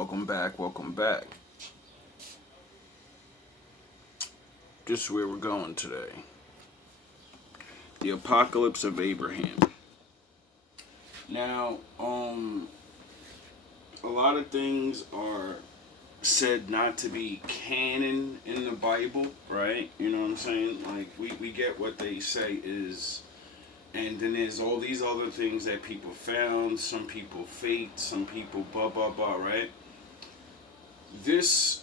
Welcome back, welcome back. This is where we're going today. The Apocalypse of Abraham. Now, a lot of things are said not to be canon in the Bible, right? You know what I'm saying? Like, we get what they say is, and then there's all these other things that people found, some people faked, some people blah, blah, blah, right? This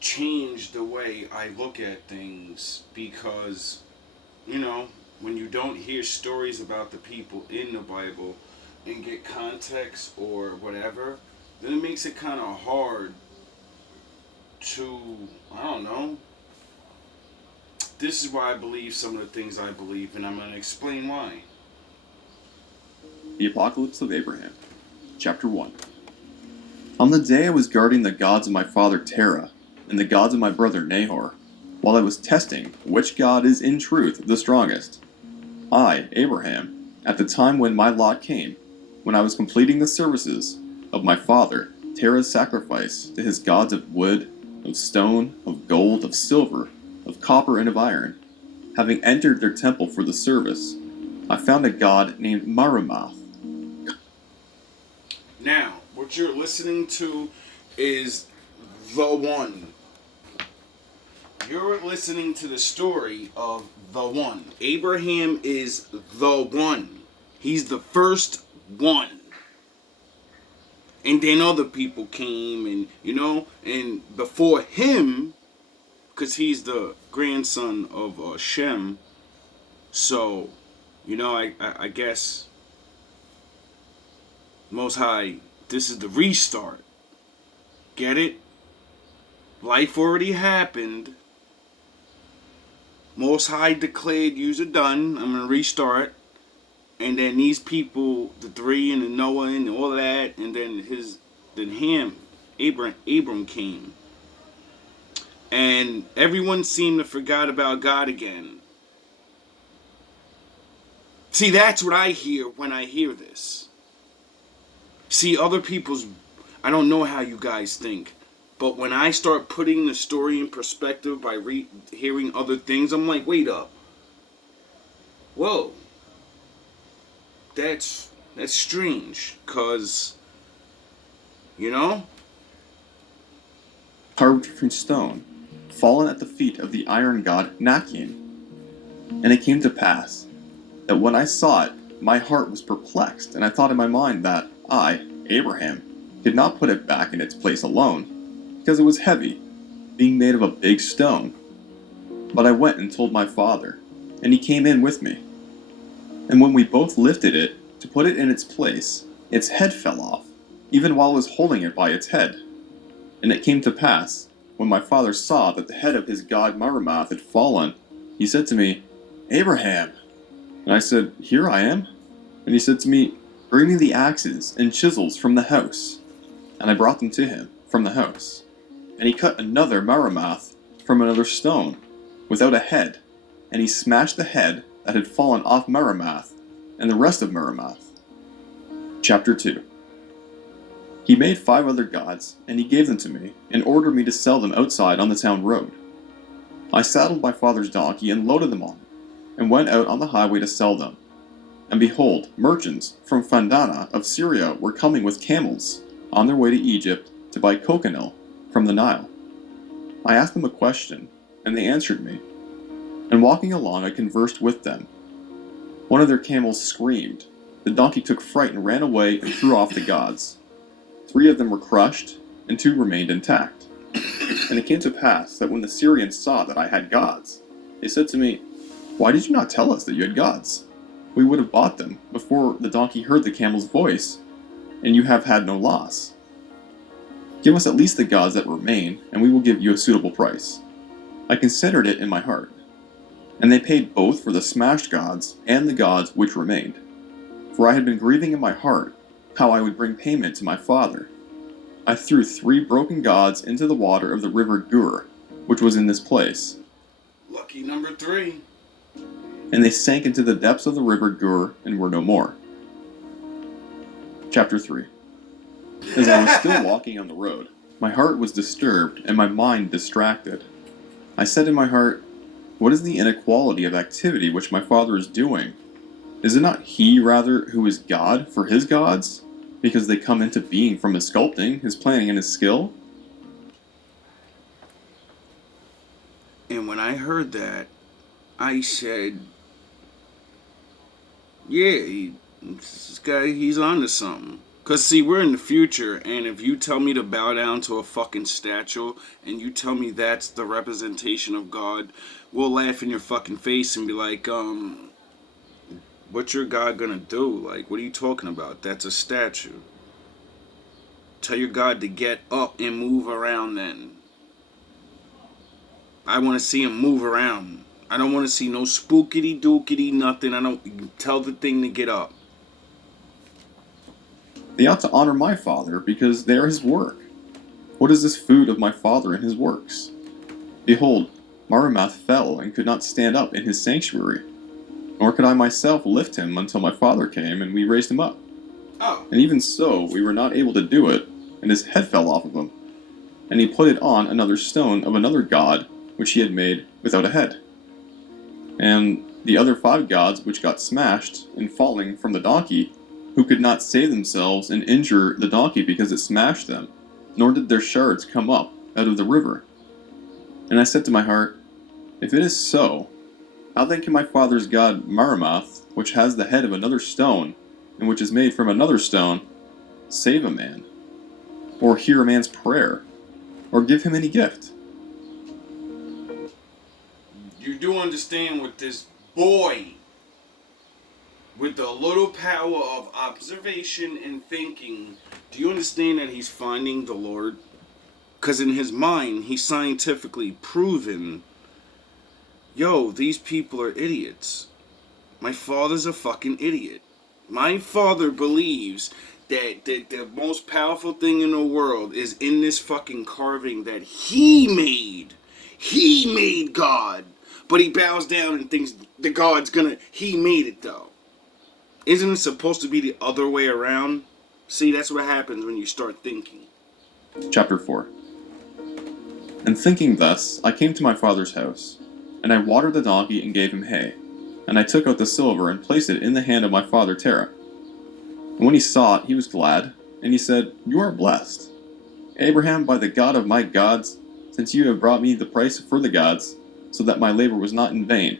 changed the way I look at things because, when you don't hear stories about the people in the Bible and get context or whatever, then it makes it kind of hard to, I don't know. This is why I believe some of the things I believe, and I'm going to explain why. The Apocalypse of Abraham, Chapter 1. On the day I was guarding the gods of my father Terah and the gods of my brother Nahor, while I was testing which god is in truth the strongest, I, Abraham, at the time when my lot came, when I was completing the services of my father Terah's sacrifice to his gods of wood, of stone, of gold, of silver, of copper, and of iron, having entered their temple for the service, I found a god named Marumath. Now, what you're listening to is the one. You're listening to the story of the one. Abraham is the one. He's the first one. And then other people came and before him, because he's the grandson of Shem, so, I guess Most High, this is the restart. Get it? Life already happened. Most High declared, you're done. I'm going to restart. And then these people, the three and the Noah and all that, and then Abram came. And everyone seemed to forget about God again. See, that's what I hear when I hear this. See, other people's, I don't know how you guys think, but when I start putting the story in perspective by hearing other things, I'm like, wait up. Whoa. That's strange, cause, Carved from stone, fallen at the feet of the iron god Nakin. And it came to pass that when I saw it, my heart was perplexed, and I thought in my mind that I, Abraham, could not put it back in its place alone, because it was heavy, being made of a big stone. But I went and told my father, and he came in with me. And when we both lifted it to put it in its place, its head fell off, even while I was holding it by its head. And it came to pass, when my father saw that the head of his god Marumath had fallen, he said to me, Abraham. And I said, Here I am. And he said to me, Bring me the axes and chisels from the house. And I brought them to him from the house. And he cut another Marumath from another stone, without a head, and he smashed the head that had fallen off Marumath, and the rest of Marumath. Chapter 2. He made 5 other gods, and he gave them to me, and ordered me to sell them outside on the town road. I saddled my father's donkey and loaded them on it, and went out on the highway to sell them. And behold, merchants from Fandana of Syria were coming with camels, on their way to Egypt to buy cochineal from the Nile. I asked them a question, and they answered me. And walking along, I conversed with them. One of their camels screamed. The donkey took fright and ran away and threw off the gods. 3 of them were crushed, and 2 remained intact. And it came to pass that when the Syrians saw that I had gods, they said to me, Why did you not tell us that you had gods? We would have bought them before the donkey heard the camel's voice, and you have had no loss. Give us at least the gods that remain, and we will give you a suitable price. I considered it in my heart. And they paid both for the smashed gods and the gods which remained. For I had been grieving in my heart how I would bring payment to my father. I threw 3 broken gods into the water of the river Gur, which was in this place. Lucky number 3. And they sank into the depths of the river Gur and were no more. Chapter 3. As I was still walking on the road, my heart was disturbed and my mind distracted. I said in my heart, "What is the inequality of activity which my father is doing? Is it not he, rather, who is God for his gods? Because they come into being from his sculpting, his planning, and his skill?" And when I heard that, I said, yeah, this guy, he's onto something. Cause see, we're in the future, and if you tell me to bow down to a fucking statue, and you tell me that's the representation of God, we'll laugh in your fucking face and be like, what's your God gonna do? Like, what are you talking about? That's a statue. Tell your God to get up and move around then. I want to see him move around. I don't want to see no spookity dookity nothing. I don't tell the thing to get up. They ought to honor my father, because they are his work. What is this food of my father and his works? Behold, Marumath fell and could not stand up in his sanctuary, nor could I myself lift him until my father came and we raised him up. Oh. And even so, we were not able to do it, and his head fell off of him. And he put it on another stone of another god, which he had made without a head. And the other 5 gods which got smashed in falling from the donkey, who could not save themselves and injure the donkey because it smashed them, nor did their shards come up out of the river. And I said to my heart, if it is so, how then can my father's god Marumath, which has the head of another stone, and which is made from another stone, save a man, or hear a man's prayer, or give him any gift? You do understand with this boy, with the little power of observation and thinking, do you understand that he's finding the Lord? Because in his mind, he's scientifically proven, yo, these people are idiots. My father's a fucking idiot. My father believes that the most powerful thing in the world is in this fucking carving that he made. He made God. But he bows down and thinks the God's gonna... He made it, though. Isn't it supposed to be the other way around? See, that's what happens when you start thinking. Chapter 4. And thinking thus, I came to my father's house, and I watered the donkey and gave him hay. And I took out the silver and placed it in the hand of my father Terah. And when he saw it, he was glad, and he said, "You are blessed, Abraham, by the God of my gods, since you have brought me the price for the gods, so that my labor was not in vain."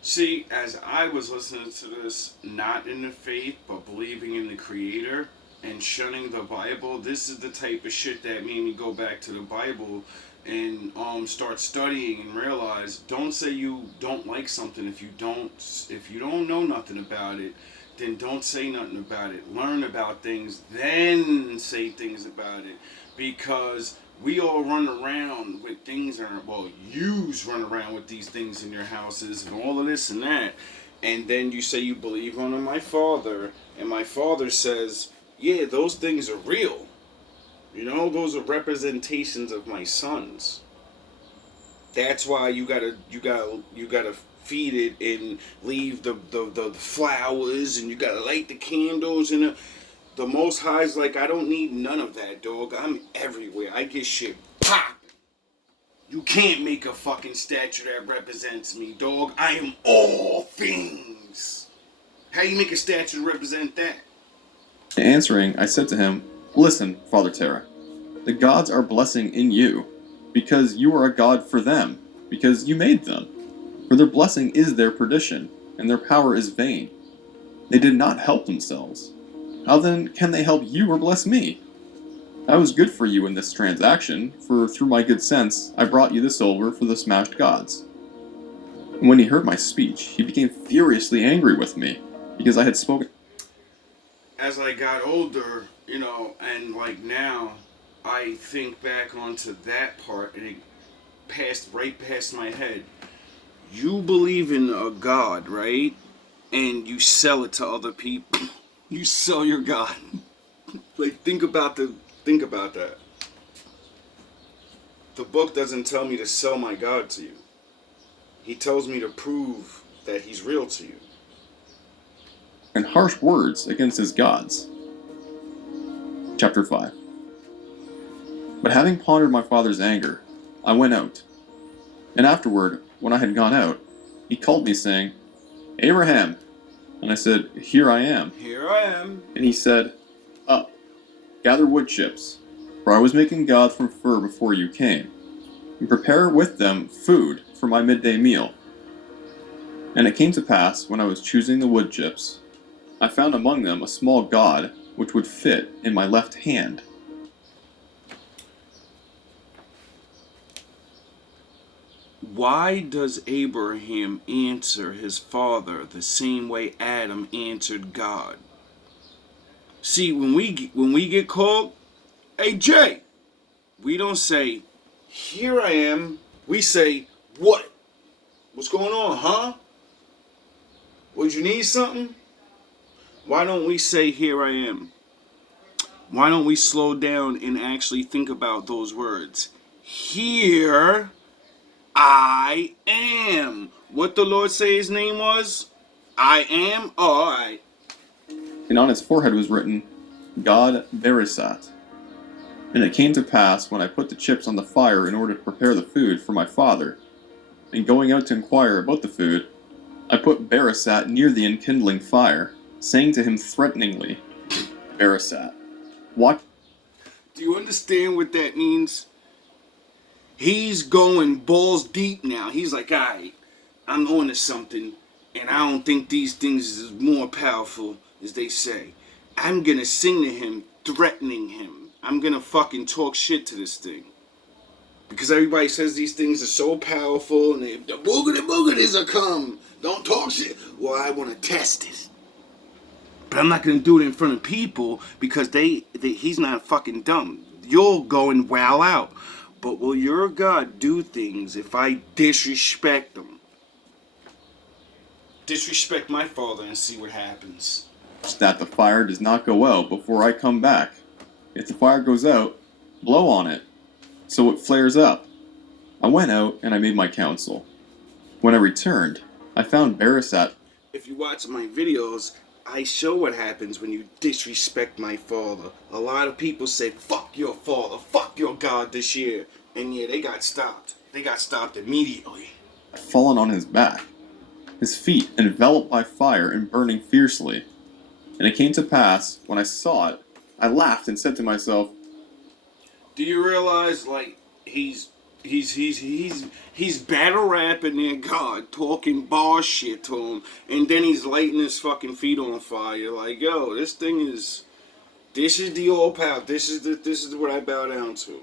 See, as I was listening to this, not in the faith, but believing in the Creator and shunning the Bible, this is the type of shit that made me go back to the Bible and start studying and realize, don't say you don't like something if you don't know nothing about it. Then don't say nothing about it. Learn about things, then say things about it. Because we all run around with things, yous run around with these things in your houses and all of this and that. And then you say you believe on my father, and my father says, yeah, those things are real. You know, those are representations of my sons. That's why you gotta feed it and leave the flowers, and you gotta light the candles, and the Most High's like, I don't need none of that, dog. I'm everywhere. I get shit pop. You can't make a fucking statue that represents me, dog. I am all things. How you make a statue to represent that? Answering, I said to him, "Listen, Father Terah, the gods are blessing in you, because you are a god for them, because you made them. For their blessing is their perdition, and their power is vain. They did not help themselves. How then can they help you or bless me? I was good for you in this transaction, for through my good sense I brought you the silver for the smashed gods." And when he heard my speech, he became furiously angry with me, because I had spoken. As I got older, and like now, I think back onto that part, and it passed right past my head. You believe in a God, right? And you sell it to other people. You sell your God. Like, think about that. The book doesn't tell me to sell my God to you. He tells me to prove that he's real to you. and harsh words against his gods. Chapter 5. But having pondered my father's anger, I went out. And afterward, when I had gone out, he called me, saying, Abraham. And I said, Here I am. Here I am. And he said, Up, gather wood chips, for I was making gods from fir before you came, and prepare with them food for my midday meal. And it came to pass, when I was choosing the wood chips, I found among them a small god which would fit in my left hand. Why does Abraham answer his father the same way Adam answered God? See, when we get called, hey Jay, we don't say, here I am. We say, what? What's going on, huh? Would you need something? Why don't we say, here I am? Why don't we slow down and actually think about those words? Here I am. What the Lord say his name was? I am? Oh, alright. And on his forehead was written, God Berisat. And it came to pass, when I put the chips on the fire in order to prepare the food for my father, and going out to inquire about the food, I put Berisat near the enkindling fire, saying to him threateningly, Berisat, what? Do you understand what that means? He's going balls deep now. He's like, alright, I'm on to something, and I don't think these things is more powerful as they say. I'm gonna sing to him, threatening him. I'm gonna fucking talk shit to this thing. Because everybody says these things are so powerful, and the boogadis are come. Don't talk shit. Well, I want to test it. But I'm not gonna do it in front of people because he's not fucking dumb. You'll go and wow out. But will your God do things if I disrespect them? Disrespect my father and see what happens. That the fire does not go out before I come back. If the fire goes out, blow on it, so it flares up. I went out and I made my counsel. When I returned, I found Berisat. If you watch my videos, I show what happens when you disrespect my father. A lot of people say, fuck your father, fuck your God this year. And yeah, they got stopped. They got stopped immediately. Fallen on his back, his feet enveloped by fire and burning fiercely. And it came to pass, when I saw it, I laughed and said to myself, do you realize, like, he's battle rapping their God, talking bar shit to him, and then he's lighting his fucking feet on fire. Like, yo, this is the old path. This is what I bow down to.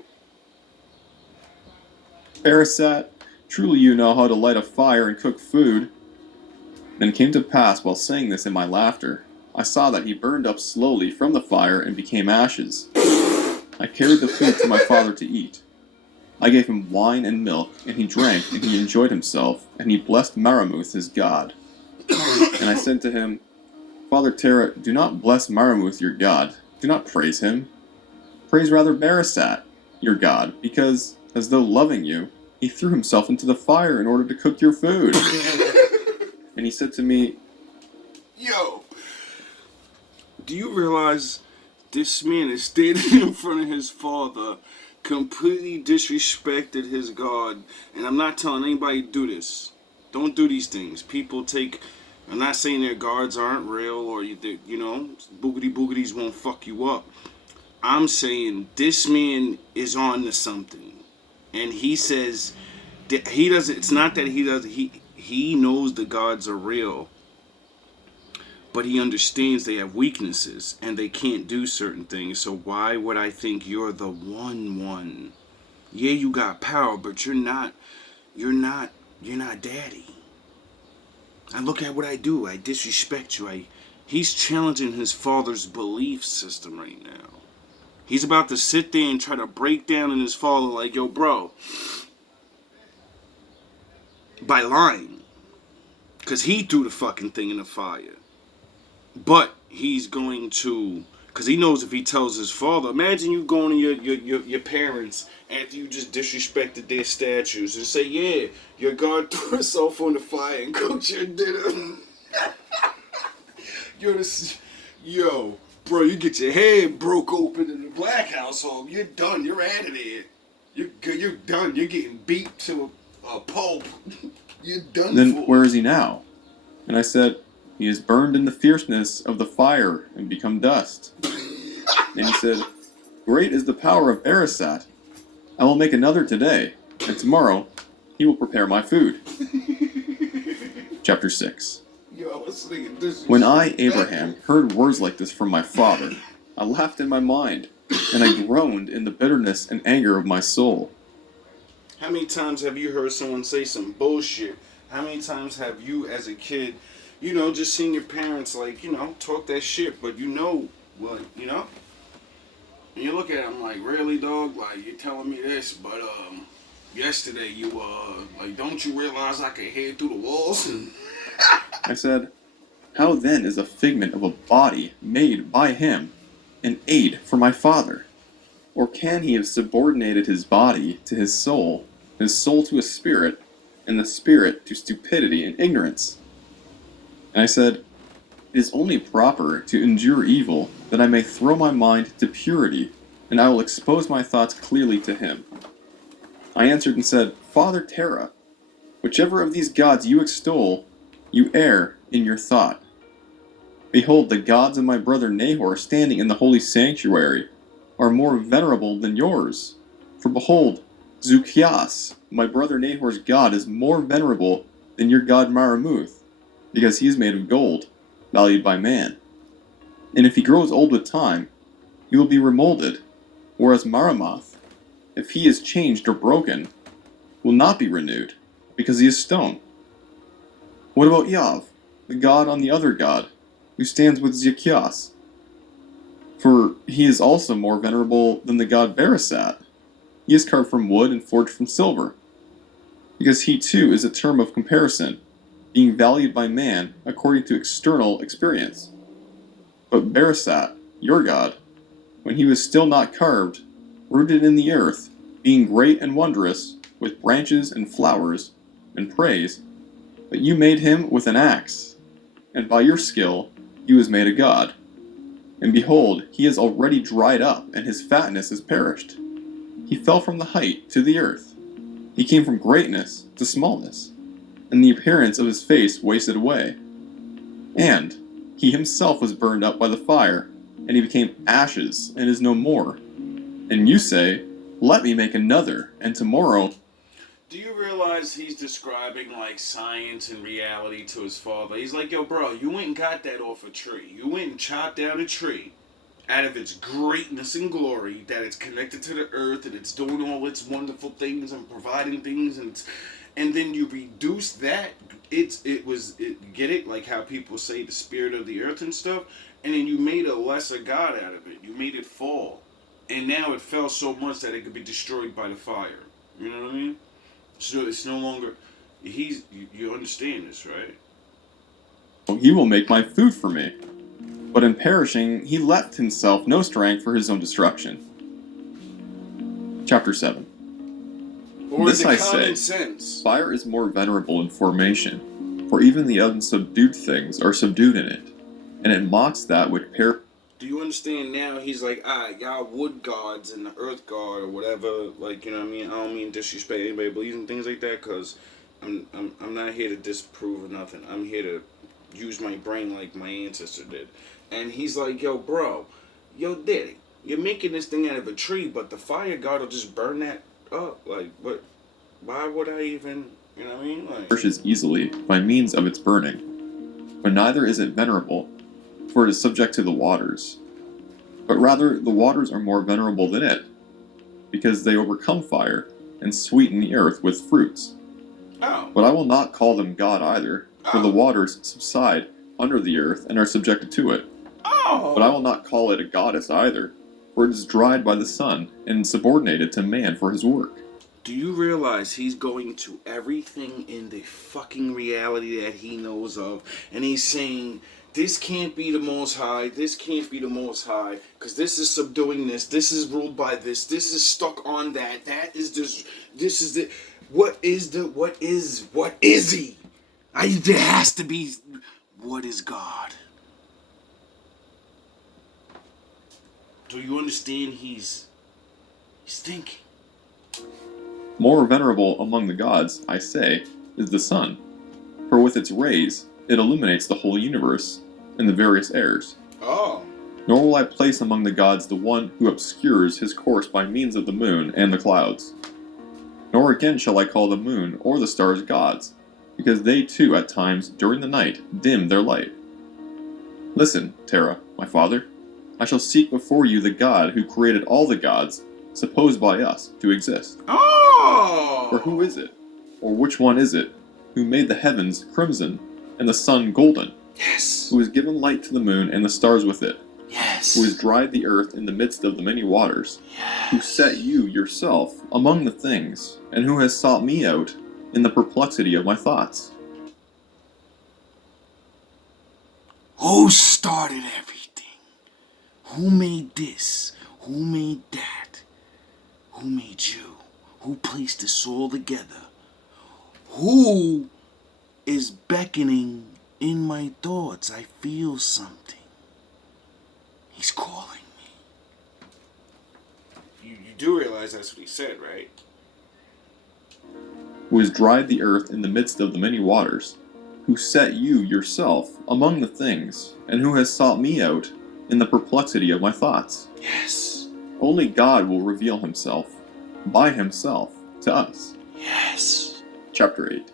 Berisat, truly you know how to light a fire and cook food. And it came to pass, while saying this in my laughter, I saw that he burned up slowly from the fire and became ashes. I carried the food to my father to eat. I gave him wine and milk, and he drank, and he enjoyed himself, and he blessed Maramuth his god. And I said to him, Father Terah, do not bless Maramuth your god. Do not praise him. Praise rather Berisat, your god, because, as though loving you, he threw himself into the fire in order to cook your food. And he said to me, yo, do you realize this man is standing in front of his father, completely disrespected his God, and I'm not telling anybody to do this. Don't do these things. People take, I'm not saying their gods aren't real or, boogity-boogities won't fuck you up. I'm saying this man is on to something. And he says, that he doesn't, it's not that he doesn't, he knows the gods are real. But he understands they have weaknesses and they can't do certain things. So why would I think you're the one? Yeah, you got power, but you're not daddy. And look at what I do. I disrespect you. He's challenging his father's belief system right now. He's about to sit there and try to break down in his father like, yo, bro, by lying. Because he threw the fucking thing in the fire. But he's going to, because he knows if he tells his father, imagine you going to your parents after you just disrespected their statues and say, yeah, your God threw himself on the fire and cooked your dinner. Yo, yo, bro, you get your head broke open in the black household. You're done. You're out of there. You're good. You're done. You're getting beat to a pulp. You're done. Then for. where is he now? And I said, he is burned in the fierceness of the fire and become dust. And he said, great is the power of Arasat. I will make another today, and tomorrow he will prepare my food. Chapter 6. Yo, let's think this. When I, Abraham, heard words like this from my father, I laughed in my mind, and I groaned in the bitterness and anger of my soul. How many times have you heard someone say some bullshit? How many times have you, as a kid, just seen your parents, talk that shit, but what, and you look at them like, really, dog? Like, you're telling me this, but, yesterday you, don't you realize I can hear through the walls? I said, how then is a figment of a body made by him an aid for my father? Or can he have subordinated his body to his soul to a spirit, and the spirit to stupidity and ignorance? And I said, it is only proper to endure evil, that I may throw my mind to purity, and I will expose my thoughts clearly to him. I answered and said, Father Terah, whichever of these gods you extol, you err in your thought. Behold, the gods of my brother Nahor standing in the holy sanctuary are more venerable than yours. For behold, Zukias, my brother Nahor's god, is more venerable than your god Maramuth, because he is made of gold, valued by man. And if he grows old with time, he will be remolded, whereas Maramoth, if he is changed or broken, will not be renewed, because he is stone. What about Yav, the god on the other god, who stands with Zykias? For he is also more venerable than the god Barasat. He is carved from wood and forged from silver, because he too is a term of comparison, being valued by man according to external experience. But Barasat, your god, when he was still not carved, rooted in the earth, being great and wondrous, with branches and flowers, and praise, but you made him with an axe, and by your skill he was made a god. And behold, he is already dried up, and his fatness is perished. He fell from the height to the earth. He came from greatness to smallness, and the appearance of his face wasted away. And he himself was burned up by the fire, and he became ashes, and is no more. And you say, let me make another, and tomorrow... Do you realize he's describing, science and reality to his father? He's like, yo, bro, you went and got that off a tree. You went and chopped down a tree out of its greatness and glory, that it's connected to the earth, and it's doing all its wonderful things and providing things, and then you reduce that. Get it? Like how people say the spirit of the earth and stuff, and then you made a lesser god out of it. You made it fall. And now it fell so much that it could be destroyed by the fire. You know what I mean? So it's no longer... You understand this, right? He will make my food for me. But in perishing, he left himself no strength for his own destruction. Chapter 7. Or this is it I common say, sense? Fire is more venerable in formation, for even the unsubdued things are subdued in it, and it mocks that which Do you understand now? He's like, y'all wood gods and the earth god or whatever. Like, you know what I mean? I don't mean disrespect anybody believes in things like that, because I'm not here to disprove or nothing. I'm here to use my brain like my ancestor did. And he's like, yo, bro, yo, daddy, you're making this thing out of a tree, but the fire god will just burn that up. Like, what? Why would I even, you know what I mean? Like, perishes easily by means of its burning. But neither is it venerable, for it is subject to the waters. But rather, the waters are more venerable than it, because they overcome fire and sweeten the earth with fruits. oh. But I will not call them God either, for the waters subside under the earth and are subjected to it. Oh. But I will not call it a goddess either, for it is dried by the sun and subordinated to man for his work. Do you realize he's going to everything in the fucking reality that he knows of, and he's saying, this can't be the Most High, this can't be the Most High, because this is subduing this is ruled by this is stuck on that is this is the, what is he? There has to be, what is God? Do you understand he's thinking? More venerable among the gods, I say, is the sun, for with its rays it illuminates the whole universe and the various airs. Oh. Nor will I place among the gods the one who obscures his course by means of the moon and the clouds. Nor again shall I call the moon or the stars gods, because they too at times during the night dim their light. Listen, Terra, my father, I shall seek before you the God who created all the gods, supposed by us to exist. Oh! For who is it, or which one is it, who made the heavens crimson and the sun golden? Yes! Who has given light to the moon and the stars with it? Yes! Who has dried the earth in the midst of the many waters? Yes! Who set you yourself among the things, and who has sought me out in the perplexity of my thoughts? Who started everything? Who made this? Who made that? Who made you? Who placed this all together? Who is beckoning in my thoughts? I feel something. He's calling me. You do realize that's what he said, right? Who has dried the earth in the midst of the many waters? Who set you yourself among the things, and who has sought me out in the perplexity of my thoughts? Yes. Only God will reveal himself, by himself, to us. Yes. Chapter 8.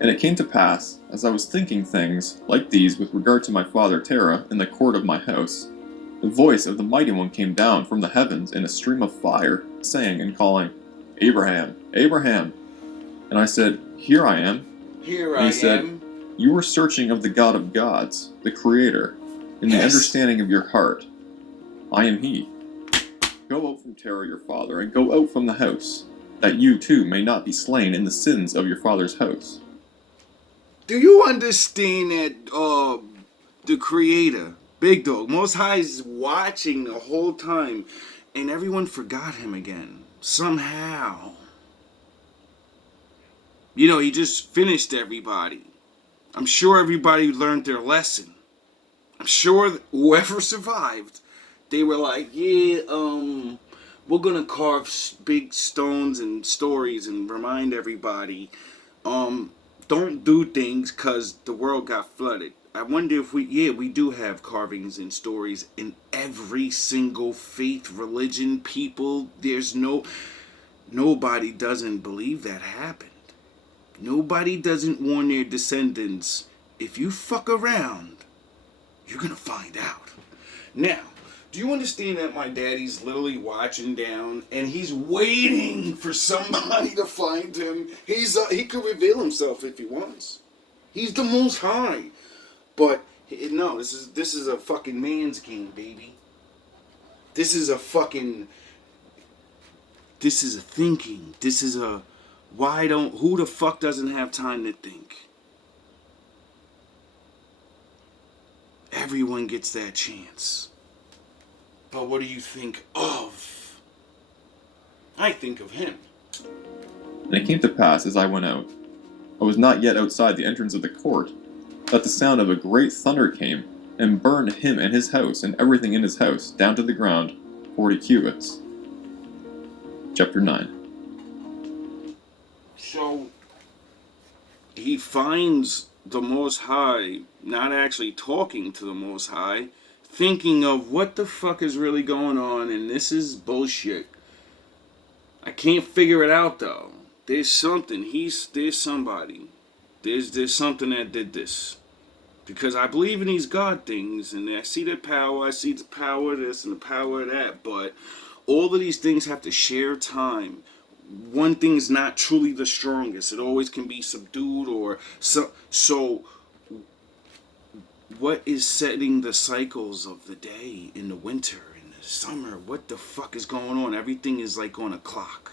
And it came to pass, as I was thinking things like these with regard to my father Terah in the court of my house, the voice of the Mighty One came down from the heavens in a stream of fire, saying and calling, Abraham, Abraham. And I said, Here I am. Here And I he said, am. You were searching of the God of gods, the Creator, in the understanding of your heart. I am he. Go out from Terah your father, and go out from the house, that you too may not be slain in the sins of your father's house. Do you understand that the Creator, Big Dog, Most High is watching the whole time, and everyone forgot him again somehow? You know, he just finished everybody. I'm sure everybody learned their lesson. I'm sure whoever survived, they were like, yeah, we're gonna carve big stones and stories and remind everybody, don't do things because the world got flooded. I wonder if we do have carvings and stories in every single faith, religion, people. Nobody doesn't believe that happened. Nobody doesn't warn their descendants, if you fuck around, you're gonna find out. Now, do you understand that my daddy's literally watching down and he's waiting for somebody to find him? He could reveal himself if he wants. He's the Most High, but no, this is a fucking man's game, baby. This is a thinking. This is a who the fuck doesn't have time to think? Everyone gets that chance. But what do you think of? I think of him. And it came to pass as I went out, I was not yet outside the entrance of the court, that the sound of a great thunder came, and burned him and his house and everything in his house down to the ground, 40 cubits. Chapter 9. So, he finds the Most High not actually talking to the Most High, thinking of what the fuck is really going on, and this is bullshit. I can't figure it out though. There's something. There's somebody. There's something that did this. Because I believe in these God things, and I see the power, I see the power of this and the power of that, but all of these things have to share time. One thing is not truly the strongest. It always can be subdued or so what is setting the cycles of the day in the winter, in the summer? What the fuck is going on? Everything is like on a clock.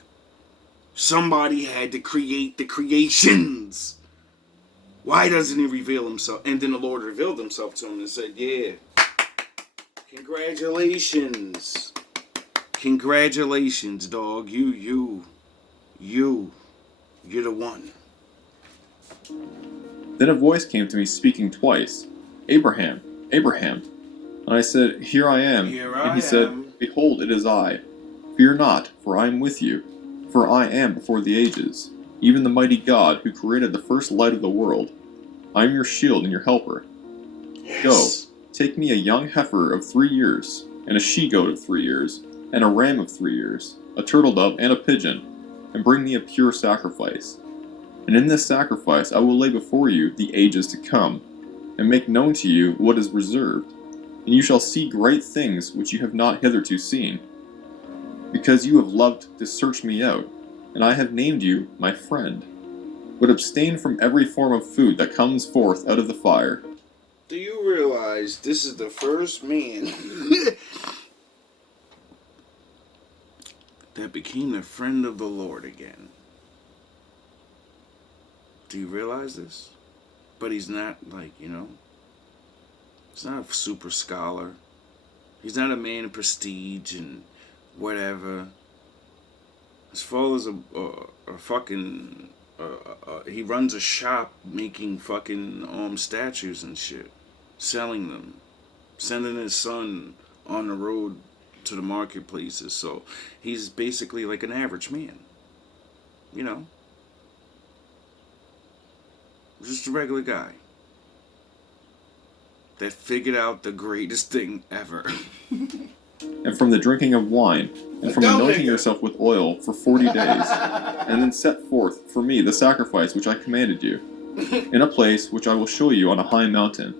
Somebody had to create the creations. Why doesn't he reveal himself? And then the Lord revealed himself to him and said, yeah, congratulations. Congratulations, dog. You're the one. Then a voice came to me speaking twice, Abraham, Abraham. And I said, Here I am. Here And I he said, am. Behold, it is I. Fear not, for I am with you. For I am before the ages, even the mighty God who created the first light of the world. I am your shield and your helper. Yes. Go, take me a young heifer of 3 years, and a she-goat of 3 years, and a ram of 3 years, a turtle dove and a pigeon, and bring me a pure sacrifice. And in this sacrifice I will lay before you the ages to come, and make known to you what is reserved. And you shall see great things which you have not hitherto seen, because you have loved to search me out, and I have named you my friend. But abstain from every form of food that comes forth out of the fire. Do you realize this is the first man that became the friend of the Lord again? Do you realize this? But he's not like, he's not a super scholar. He's not a man of prestige and whatever. His father's a fucking... he runs a shop making fucking statues and shit. Selling them. Sending his son on the road to the marketplaces. So he's basically like an average man. Just a regular guy that figured out the greatest thing ever. And from the drinking of wine, and from anointing yourself with oil for 40 days, and then set forth for me the sacrifice which I commanded you, in a place which I will show you on a high mountain.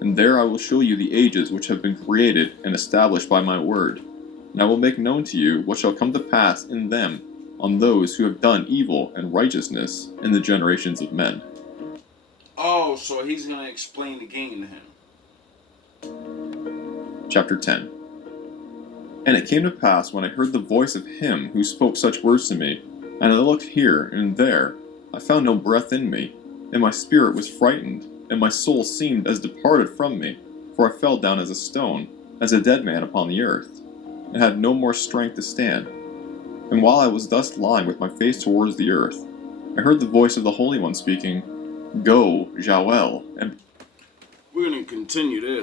And there I will show you the ages which have been created and established by my word. And I will make known to you what shall come to pass in them on those who have done evil and righteousness in the generations of men. Oh, so he's going to explain the game to him. Chapter 10. And it came to pass when I heard the voice of him who spoke such words to me, and I looked here and there, I found no breath in me, and my spirit was frightened, and my soul seemed as departed from me, for I fell down as a stone, as a dead man upon the earth, and had no more strength to stand. And while I was thus lying with my face towards the earth, I heard the voice of the Holy One speaking, Go, Jael, and... We're going to continue this.